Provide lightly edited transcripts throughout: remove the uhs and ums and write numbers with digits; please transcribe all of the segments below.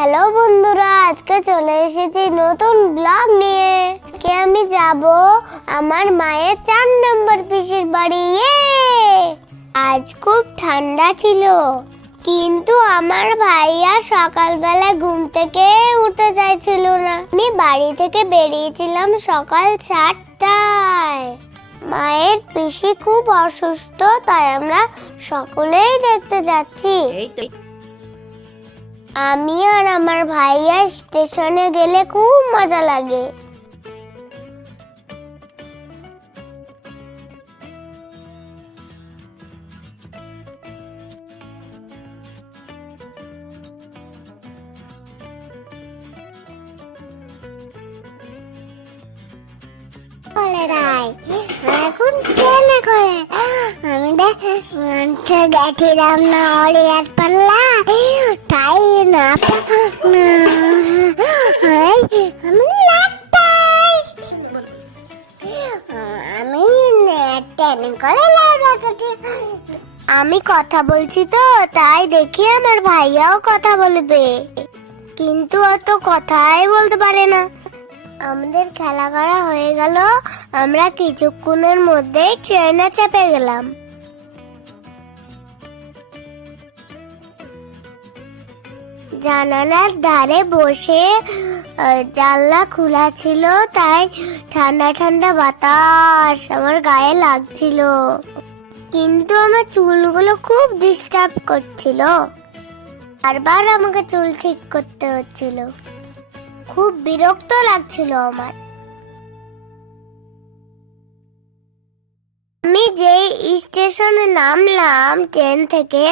Hello বন্ধুরা, আজকে চলে এসেছি নতুন ব্লগ নিয়ে। আজকে আমি যাব আমার মায়ের 4 নম্বর পিসির বাড়ি। আজ খুব ঠান্ডা ছিল, কিন্তু আমার ভাইয়া সকালবেলা ঘুম থেকে উঠতে চাইছিল না। আমি বাড়ি থেকে বেরিয়েছিলাম সকাল 7টায়। মায়ের পিসি খুব অসুস্থ, তাই আমরা সকলেই দেখতে যাচ্ছি। আমি আর আমার ভাইয়া স্টেশনে গেলে খুব মজা লাগে। এখন ট্রেনে করে আমি গেছিলাম না অলিয়ার পাল্লা, তাই না আমি ট্রেনে করে আমি কথা বলছি তো, তাই দেখি আমার ভাইয়াও কথা বলবে, কিন্তু অত কথাই বলতে পারে না। আমাদের খেলা করা হয়ে গেল, আমরা কিছুক্ষণের মধ্যেই ট্রেনে চেপে গেলাম। জানালার ধারে বসে জানলা খোলা ছিল, তাই ঠান্ডা ঠান্ডা বাতাস আমার গায়ে লাগছিল, কিন্তু আমার চুলগুলো খুব ডিস্টার্ব করছিল। বারবার আমাকে চুল ঠিক করতে হচ্ছিল, খুব বিরক্ত লাগছিল আমার। আমি যেই স্টেশনে নামলাম ট্রেন থেকে,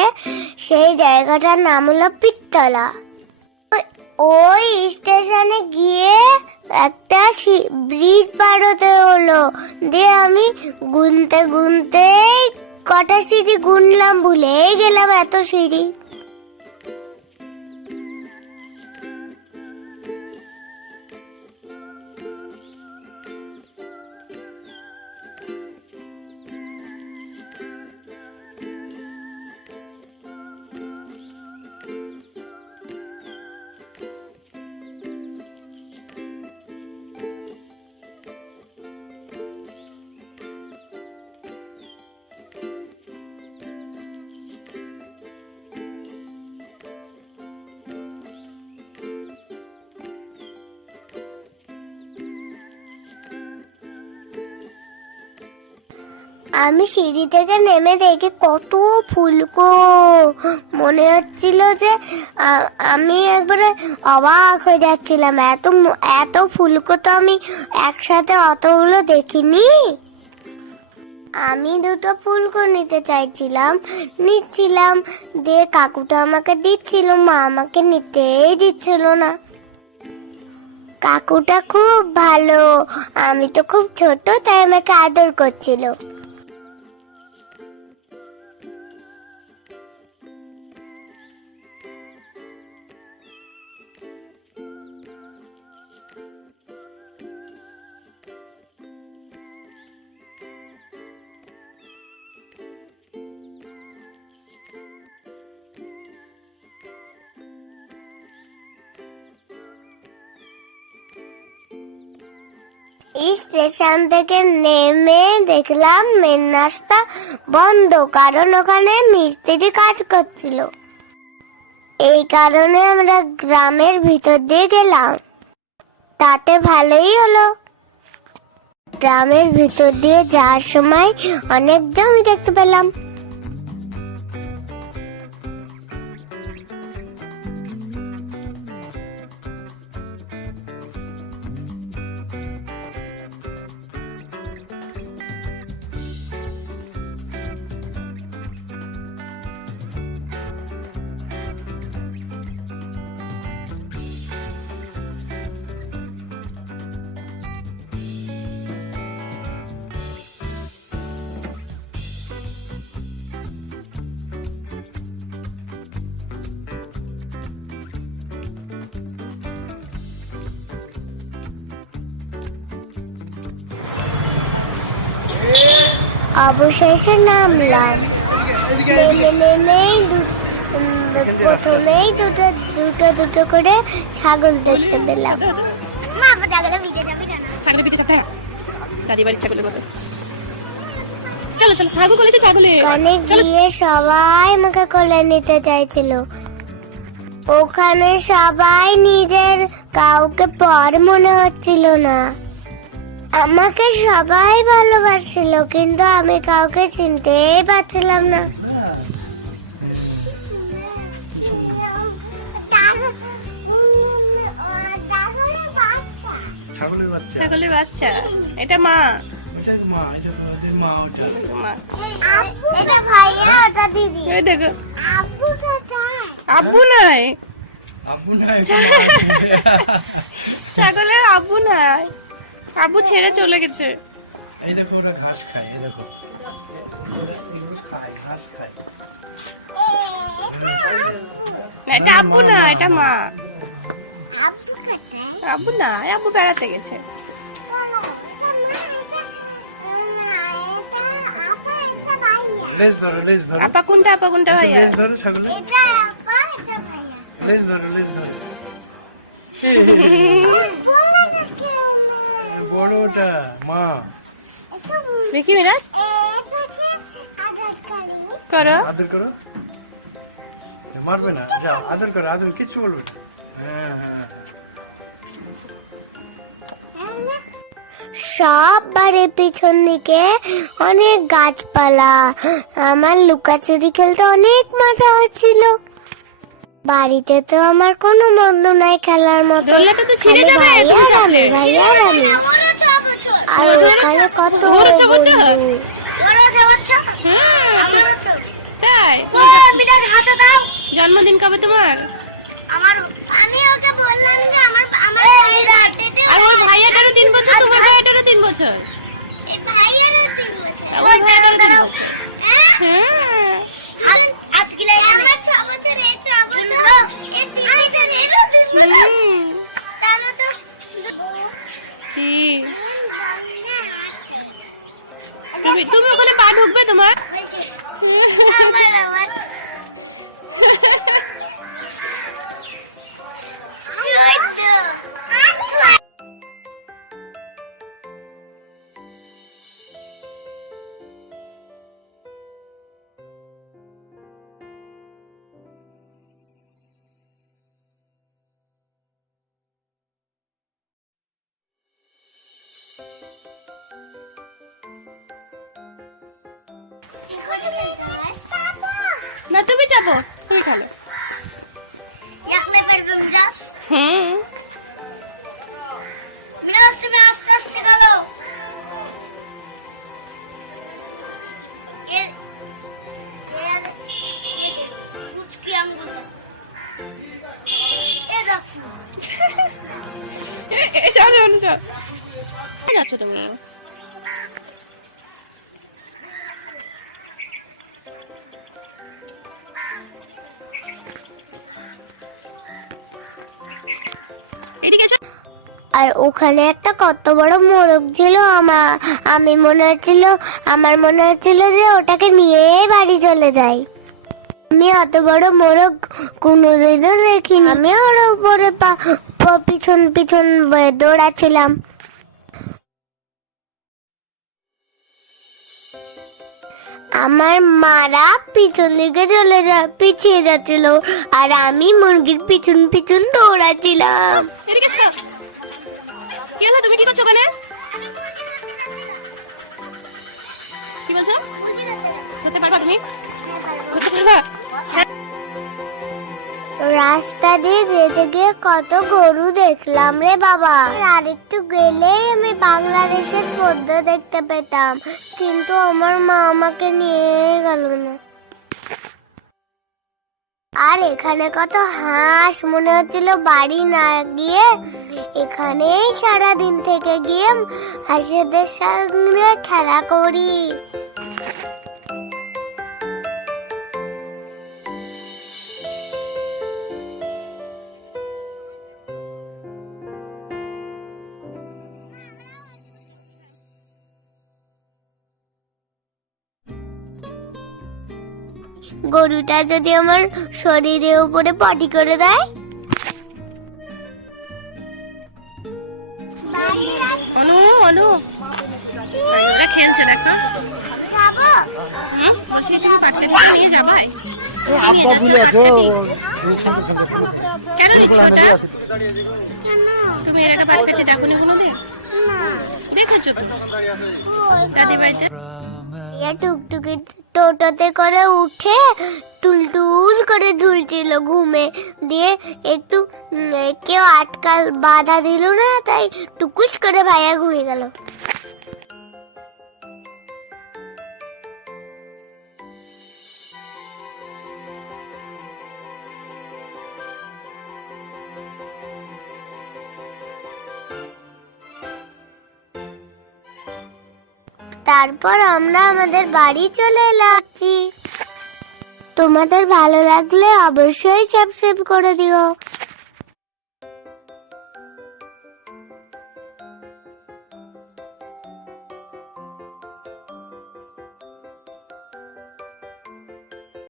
সেই জায়গাটার নাম হলো পিত্তলা। ওই স্টেশনে গিয়ে একটা ব্রিজ পার হতে হলো, দিয়ে আমি গুনতে গুনতে কটা সিঁড়ি গুনলাম, ভুলেই গেলাম এত সিঁড়ি। আমি সিঁড়ি থেকে নেমে দেখি কত ফুলকো, মনে হচ্ছিল যে আমি একবারে অবাক হয়ে যাচ্ছিলাম। এত ফুলকো তো আমি একসাথে অতগুলো দেখিনি। আমি দুটো ফুলকো নিতে চাইছিলাম, নিচ্ছিলাম, দিয়ে কাকুটা আমাকে দিচ্ছিল, মা আমাকে নিতেই দিচ্ছিল না। কাকুটা খুব ভালো, আমি তো খুব ছোট, তাই আমাকে আদর করছিল। স্টেশন থেকে নেমে দেখলাম মেন রাস্তা বন্ধ, কারণ ওখানে মিস্ত্রি কাজ করছিল। এই কারণে আমরা গ্রামের ভিতর দিয়ে গেলাম, তাতে ভালোই হলো। গ্রামের ভিতর দিয়ে যাওয়ার সময় অনেক জমি দেখতে পেলাম। অবশেষে নামলাম। প্রথমেই দুটো দুটো দুটো করে ছাগল দেখতে পেলাম। ছাগলের পিঠে চাপটা দাদি বাড়ির ছাগলের মতো। চলো চলো হাগু করেছে ছাগলে। ওখানে গিয়ে সবাই আমাকে কোলে নিতে চাইছিল। ওখানে সবাই নিজের কাউকে পর মনে হচ্ছিল না। আমাকে সবাই ভালোবাসছিল, কিন্তু আমি কাউকে চিনতেই পারছিলাম না। ছাগলের বাচ্চা, এটা মা। এই দেখো আব্বু নাই, ছাগলের আব্বু নাই, আব্বু ছেড়ে চলে গেছে। এই দেখো ওরা ঘাস খায়, এই দেখো ঘাস খায়। না এটা আব্বু না, এটা মা। আব্বু না, আব্বু বেড়াতে গেছে। লেজ ধরো, লেজ ধরো। আপা কোনটা ভাইয়া? লেজ ধরো ছাগলের, লেজ ধরো, লেজ ধরো। বড়টা মা। দেখি মিরাজ করো, আদর করো, মারবে না, যাও আদর করো, আদর কিচ্ছু বলবে না। হ্যাঁ হ্যাঁ, সব বাড়ির পিছন দিকে অনেক গাছপালা। আমার লুকাচুরি খেলতে অনেক মজা হচ্ছিল। বাড়িতে তো আমার কোনো বন্ধু নাই খেলার মতো, দোলনাটা তো ছিঁড়ে যাবে, ভাই তুমি আর আমি, চাপলে। ভাই আর আমি। আর ওখানে কত বড় বন্ধু। তাই জন্মদিন কবে তোমার? আমি ওকে বললাম যে আমার আর ওর ভাইয়াটারও 3 বছর, তোমার ভাইয়াটারও 3 বছর। ভাইয়েরও 3 বছর। ওর ভাইয়াটারও 3 বছর। হ্যাঁ আমার 6 বছর, এই 6 বছর, এই 3 বছর, এই 3 বছর। তাহলে তো কি তুমি ওখানে পা ঢুকবে তোমার? আমার না তুমি যাবো, তুমি খেলো। হুম আস্তে আস্তে খেলো। যাচ্ছ তুমি? এদিকে এসো। আর ওখানে একটা কত বড় মোরগ ছিল। আমার মনে হচ্ছিল যে ওটাকে নিয়ে বাড়ি চলে যাই। আমি অত বড় মোরগ কোনোদিনও দেখিনি। আমি ওর উপরে পিছন পিছন দৌড়াচ্ছিলাম। আমার মারা পিছন দিকে পিছিয়ে যাচ্ছিল, আর আমি মুরগির পিছন পিছন দৌড়াচ্ছিলাম। এদিকে এসো। কি হলো, তুমি কি করছো ওখানে? কি বলছো? করতে পারবা তুমি? করতে পারবা? রাস্তা দিয়ে যেতে গিয়ে কত গরু দেখলাম রে বাবা। আর একটু গেলেই আমি বাংলাদেশের পদ্ম দেখতে পেতাম, কিন্তু আমার মা আমাকে নিয়ে গেল না। আর এখানে কত হাঁস, মনে হচ্ছিল বাড়ি না গিয়ে এখানেই সারাদিন থেকে গিয়ে হাঁসেদের সঙ্গে খেলা করি। গরুটা যদি আমার শরীরের উপরে পটি করে দেয় বলো। ওরা খেলছে দেখো। যাবো বলছি তুমি পাটকেলটা নিয়ে যাবে? আব্বা বলে আছে কেন নিচ্ছ ওটা? কেন তুমি এর আগে পাটকেলটি দেখোনি কোনোদিন? না দেখেছো তো দাদি বাড়িতে। ইয়া টুকটুকি টোটোতে করে উঠে টুলটুল করে ঢুলছিল ঘুমে, দিয়ে একটু কেউ আটকাল বাধা দিল না, তাই টুকুস করে ভাইয়া ঘুরে গেল। তারপর আমরা আমাদের বাড়ি চলে এলাম। তোমাদের ভালো লাগলে অবশ্যই সাবস্ক্রাইব করে দিও।